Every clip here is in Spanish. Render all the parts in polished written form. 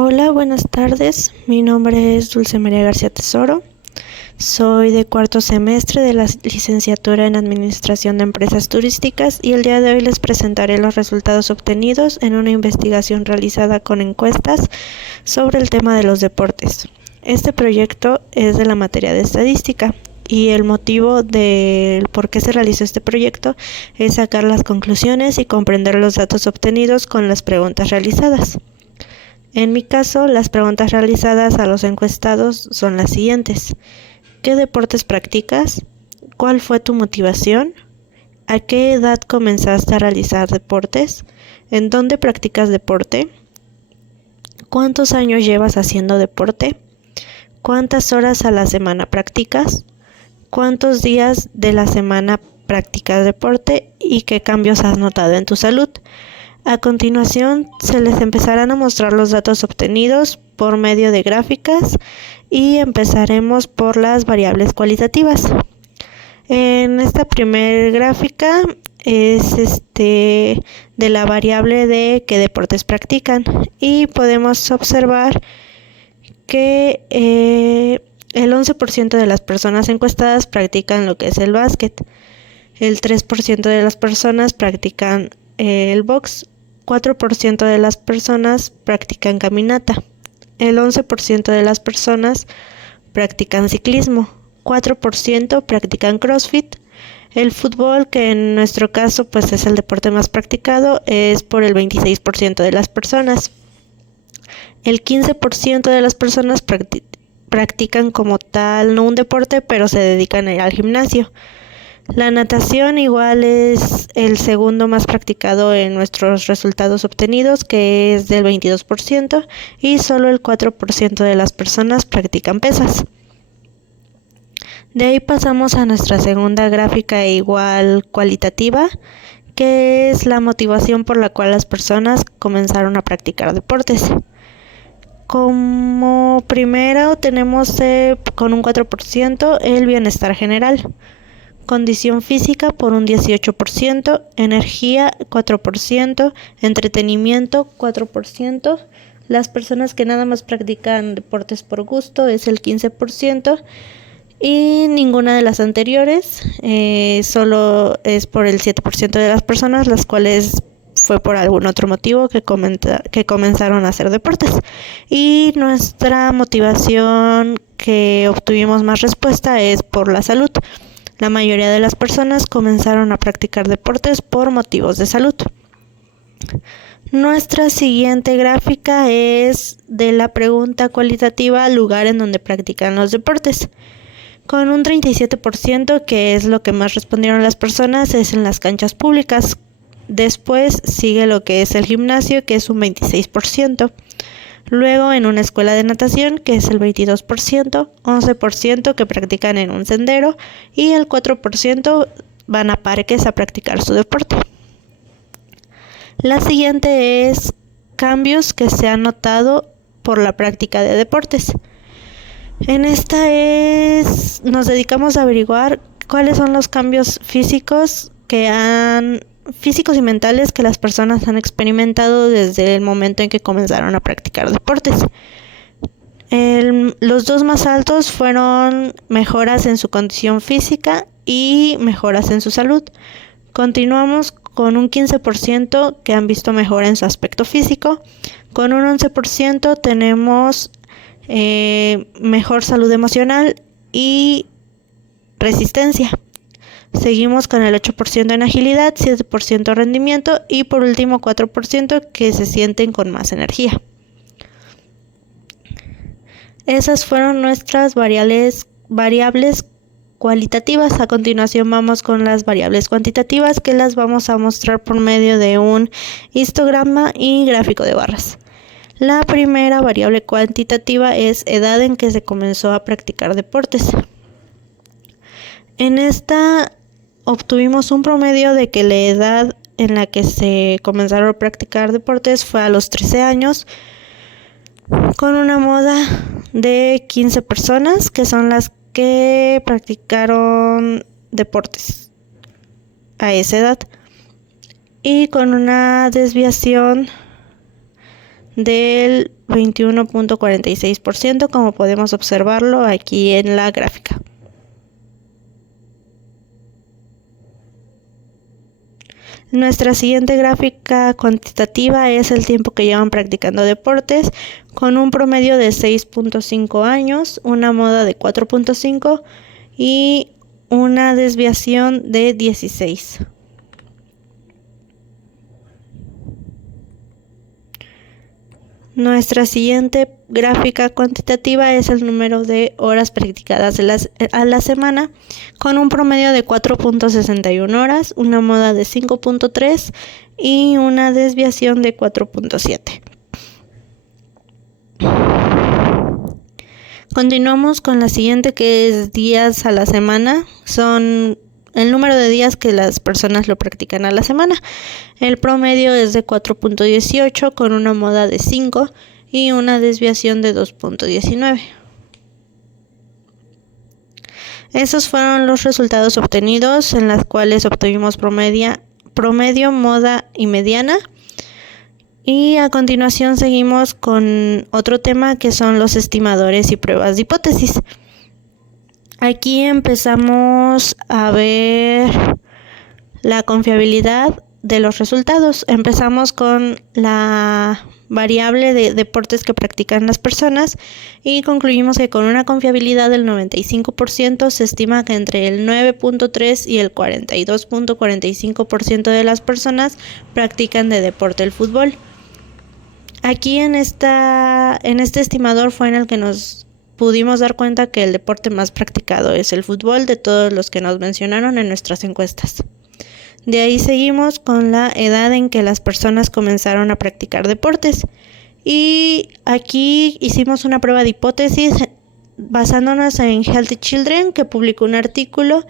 Hola, buenas tardes. Mi nombre es Dulce María García Tesoro. Soy de cuarto semestre de la licenciatura en Administración de Empresas Turísticas y el día de hoy les presentaré los resultados obtenidos en una investigación realizada con encuestas sobre el tema de los deportes. Este proyecto es de la materia de estadística y el motivo del por qué se realizó este proyecto es sacar las conclusiones y comprender los datos obtenidos con las preguntas realizadas. En mi caso, las preguntas realizadas a los encuestados son las siguientes. ¿Qué deportes practicas? ¿Cuál fue tu motivación? ¿A qué edad comenzaste a realizar deportes? ¿En dónde practicas deporte? ¿Cuántos años llevas haciendo deporte? ¿Cuántas horas a la semana practicas? ¿Cuántos días de la semana practicas deporte? ¿Y qué cambios has notado en tu salud? A continuación, se les empezarán a mostrar los datos obtenidos por medio de gráficas y empezaremos por las variables cualitativas. En esta primera gráfica es de la variable de qué deportes practican y podemos observar que el 11% de las personas encuestadas practican lo que es el básquet, el 3% de las personas practican el box, 4% de las personas practican caminata, el 11% de las personas practican ciclismo, 4% practican CrossFit, el fútbol, que en nuestro caso pues es el deporte más practicado, es por el 26% de las personas. El 15% de las personas practican como tal no un deporte, pero se dedican a ir al gimnasio. La natación igual es el segundo más practicado en nuestros resultados obtenidos, que es del 22%, y solo el 4% de las personas practican pesas. De ahí pasamos a nuestra segunda gráfica igual cualitativa, que es la motivación por la cual las personas comenzaron a practicar deportes. Como primero tenemos con un 4% el bienestar general. Condición física por un 18%, energía 4%, entretenimiento 4%, las personas que nada más practican deportes por gusto es el 15% y ninguna de las anteriores, solo es por el 7% de las personas, las cuales fue por algún otro motivo que comenzaron a hacer deportes. Y nuestra motivación que obtuvimos más respuesta es por la salud. La mayoría de las personas comenzaron a practicar deportes por motivos de salud. Nuestra siguiente gráfica es de la pregunta cualitativa lugar en donde practican los deportes. Con un 37%, que es lo que más respondieron las personas, es en las canchas públicas. Después sigue lo que es el gimnasio, que es un 26%. Luego en una escuela de natación, que es el 22%, 11% que practican en un sendero y el 4% van a parques a practicar su deporte. La siguiente es cambios que se han notado por la práctica de deportes. En esta nos dedicamos a averiguar cuáles son los cambios físicos y mentales que las personas han experimentado desde el momento en que comenzaron a practicar deportes. Los dos más altos fueron mejoras en su condición física y mejoras en su salud. Continuamos con un 15% que han visto mejora en su aspecto físico. Con un 11% tenemos mejor salud emocional y resistencia. Seguimos con el 8% en agilidad, 7% rendimiento y por último 4% que se sienten con más energía. Esas fueron nuestras variables cualitativas. A continuación vamos con las variables cuantitativas, que las vamos a mostrar por medio de un histograma y gráfico de barras. La primera variable cuantitativa es edad en que se comenzó a practicar deportes. En esta obtuvimos un promedio de que la edad en la que se comenzaron a practicar deportes fue a los 13 años, con una moda de 15 personas, que son las que practicaron deportes a esa edad, y con una desviación del 21.46%, como podemos observarlo aquí en la gráfica. Nuestra siguiente gráfica cuantitativa es el tiempo que llevan practicando deportes, con un promedio de 6.5 años, una moda de 4.5 y una desviación de 16. Nuestra siguiente gráfica cuantitativa es el número de horas practicadas a la semana, con un promedio de 4.61 horas, una moda de 5.3 y una desviación de 4.7. Continuamos con la siguiente, que es días a la semana. Son el número de días que las personas lo practican a la semana. El promedio es de 4.18 con una moda de 5 y una desviación de 2.19. Esos fueron los resultados obtenidos, en las cuales obtuvimos promedio, moda y mediana. Y a continuación seguimos con otro tema, que son los estimadores y pruebas de hipótesis. Aquí empezamos a ver la confiabilidad de los resultados. Empezamos con la variable de deportes que practican las personas y concluimos que con una confiabilidad del 95% se estima que entre el 9.3 y el 42.45% de las personas practican de deporte el fútbol. Aquí en este estimador fue en el que nos pudimos dar cuenta que el deporte más practicado es el fútbol, de todos los que nos mencionaron en nuestras encuestas. De ahí seguimos con la edad en que las personas comenzaron a practicar deportes. Y aquí hicimos una prueba de hipótesis basándonos en Healthy Children, que publicó un artículo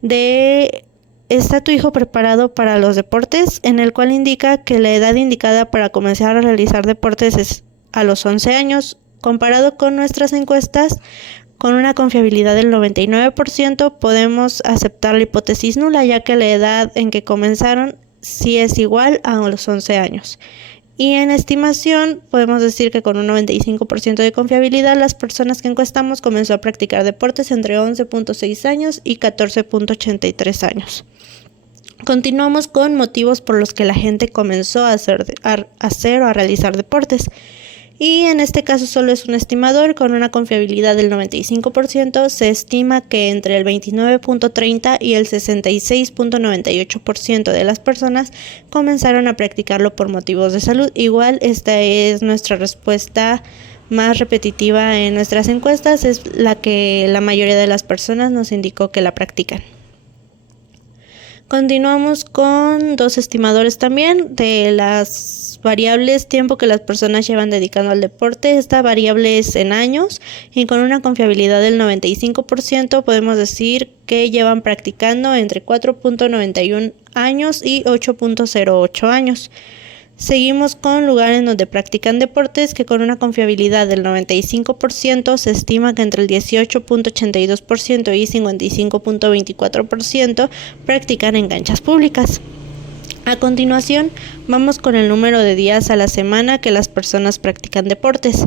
de ¿está tu hijo preparado para los deportes?, en el cual indica que la edad indicada para comenzar a realizar deportes es a los 11 años. Comparado con nuestras encuestas, con una confiabilidad del 99%, podemos aceptar la hipótesis nula, ya que la edad en que comenzaron sí es igual a los 11 años. Y en estimación, podemos decir que con un 95% de confiabilidad, las personas que encuestamos comenzó a practicar deportes entre 11.6 años y 14.83 años. Continuamos con motivos por los que la gente comenzó a hacer o a realizar deportes. Y en este caso solo es un estimador con una confiabilidad del 95%. Se estima que entre el 29.30 y el 66.98% de las personas comenzaron a practicarlo por motivos de salud. Igual esta es nuestra respuesta más repetitiva en nuestras encuestas, es la que la mayoría de las personas nos indicó que la practican. Continuamos con dos estimadores también de las variables tiempo que las personas llevan dedicando al deporte. Esta variable es en años y con una confiabilidad del 95% podemos decir que llevan practicando entre 4.91 años y 8.08 años. Seguimos con lugares donde practican deportes, que con una confiabilidad del 95% se estima que entre el 18.82% y 55.24% practican en canchas públicas. A continuación, vamos con el número de días a la semana que las personas practican deportes.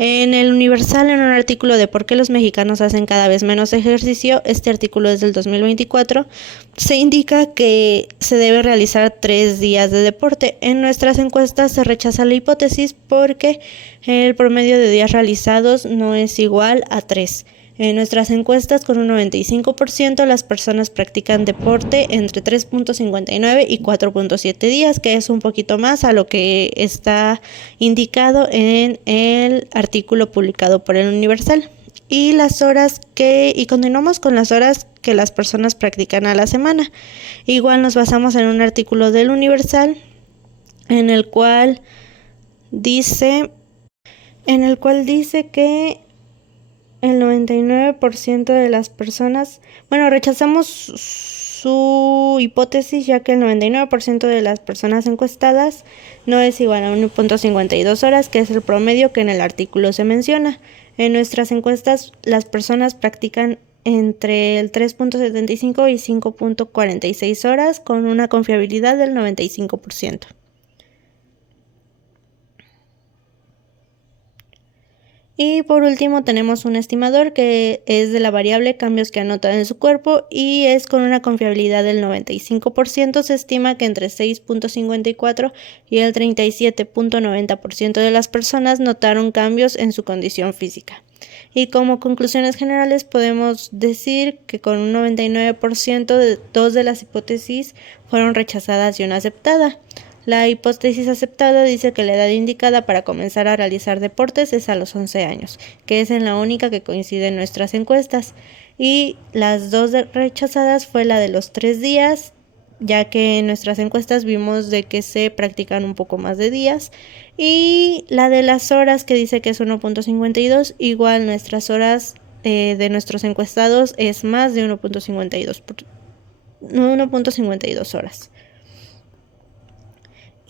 En el Universal, en un artículo de por qué los mexicanos hacen cada vez menos ejercicio, este artículo es del 2024, se indica que se debe realizar 3 días de deporte. En nuestras encuestas se rechaza la hipótesis porque el promedio de días realizados no es igual a 3. En nuestras encuestas, con un 95%, las personas practican deporte entre 3.59 y 4.7 días, que es un poquito más a lo que está indicado en el artículo publicado por el Universal. Y continuamos con las horas que las personas practican a la semana. Igual nos basamos en un artículo del Universal en el cual dice que el 99% de las personas, rechazamos su hipótesis, ya que el 99% de las personas encuestadas no es igual a 1.52 horas, que es el promedio que en el artículo se menciona. En nuestras encuestas, las personas practican entre el 3.75 y 5.46 horas, con una confiabilidad del 95%. Y por último tenemos un estimador que es de la variable cambios que anota en su cuerpo y es con una confiabilidad del 95%. Se estima que entre 6.54 y el 37.90% de las personas notaron cambios en su condición física. Y como conclusiones generales podemos decir que con un 99% de dos de las hipótesis fueron rechazadas y una aceptada. La hipótesis aceptada dice que la edad indicada para comenzar a realizar deportes es a los 11 años, que es en la única que coincide en nuestras encuestas. Y las dos rechazadas fue la de los 3 días, ya que en nuestras encuestas vimos de que se practican un poco más de días. Y la de las horas, que dice que es 1.52, igual nuestras horas de nuestros encuestados es más de 1.52 horas.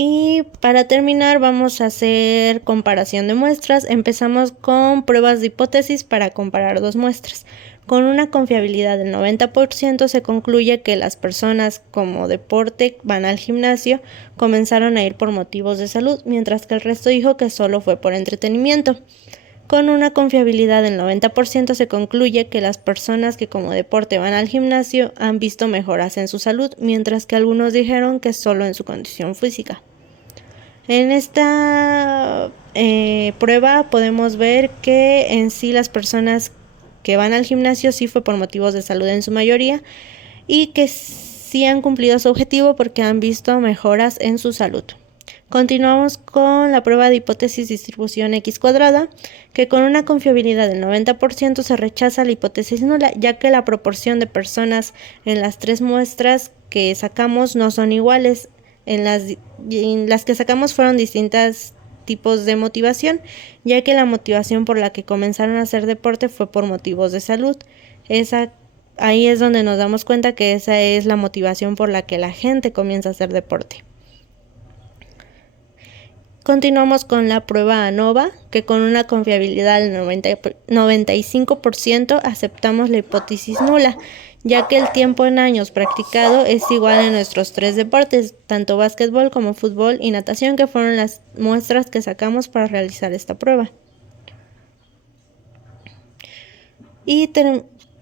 Y para terminar vamos a hacer comparación de muestras. Empezamos con pruebas de hipótesis para comparar dos muestras. Con una confiabilidad del 90% se concluye que las personas como deporte van al gimnasio comenzaron a ir por motivos de salud, mientras que el resto dijo que solo fue por entretenimiento. Con una confiabilidad del 90% se concluye que las personas que como deporte van al gimnasio han visto mejoras en su salud, mientras que algunos dijeron que solo en su condición física. En esta prueba podemos ver que en sí las personas que van al gimnasio sí fue por motivos de salud en su mayoría y que sí han cumplido su objetivo porque han visto mejoras en su salud. Continuamos con la prueba de hipótesis distribución X cuadrada, que con una confiabilidad del 90% se rechaza la hipótesis nula, ya que la proporción de personas en las tres muestras que sacamos no son iguales. En las que sacamos fueron distintos tipos de motivación, ya que la motivación por la que comenzaron a hacer deporte fue por motivos de salud. Ahí es donde nos damos cuenta que esa es la motivación por la que la gente comienza a hacer deporte. Continuamos con la prueba ANOVA, que con una confiabilidad del 95% aceptamos la hipótesis nula, ya que el tiempo en años practicado es igual en nuestros tres deportes, tanto básquetbol como fútbol y natación, que fueron las muestras que sacamos para realizar esta prueba. Y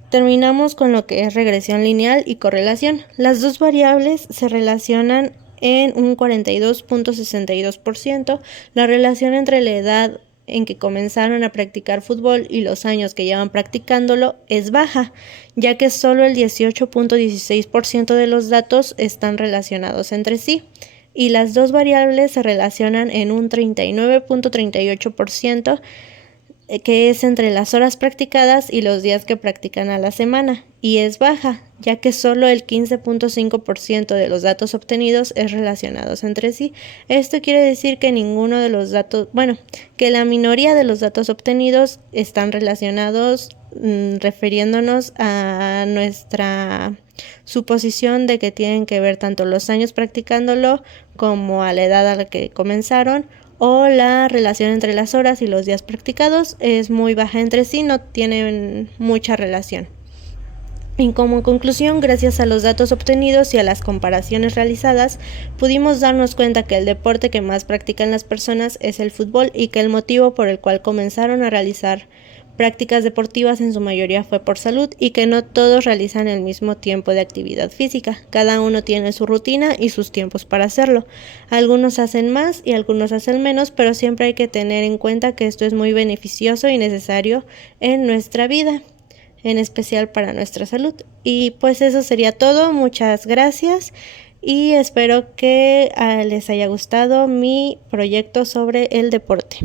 terminamos con lo que es regresión lineal y correlación. Las dos variables se relacionan en un 42.62%. La relación entre la edad en que comenzaron a practicar fútbol y los años que llevan practicándolo es baja, ya que solo el 18.16% de los datos están relacionados entre sí, y las dos variables se relacionan en un 39.38%, que es entre las horas practicadas y los días que practican a la semana, y es baja, ya que solo el 15.5% de los datos obtenidos es relacionados entre sí. Esto quiere decir que ninguno de los datos, que la minoría de los datos obtenidos están relacionados, refiriéndonos a nuestra suposición de que tienen que ver tanto los años practicándolo como a la edad a la que comenzaron, o la relación entre las horas y los días practicados es muy baja entre sí, no tienen mucha relación. Y como conclusión, gracias a los datos obtenidos y a las comparaciones realizadas, pudimos darnos cuenta que el deporte que más practican las personas es el fútbol y que el motivo por el cual comenzaron a realizar prácticas deportivas en su mayoría fue por salud, y que no todos realizan el mismo tiempo de actividad física. Cada uno tiene su rutina y sus tiempos para hacerlo. Algunos hacen más y algunos hacen menos, pero siempre hay que tener en cuenta que esto es muy beneficioso y necesario en nuestra vida, en especial para nuestra salud. Y pues eso sería todo. Muchas gracias y espero que les haya gustado mi proyecto sobre el deporte.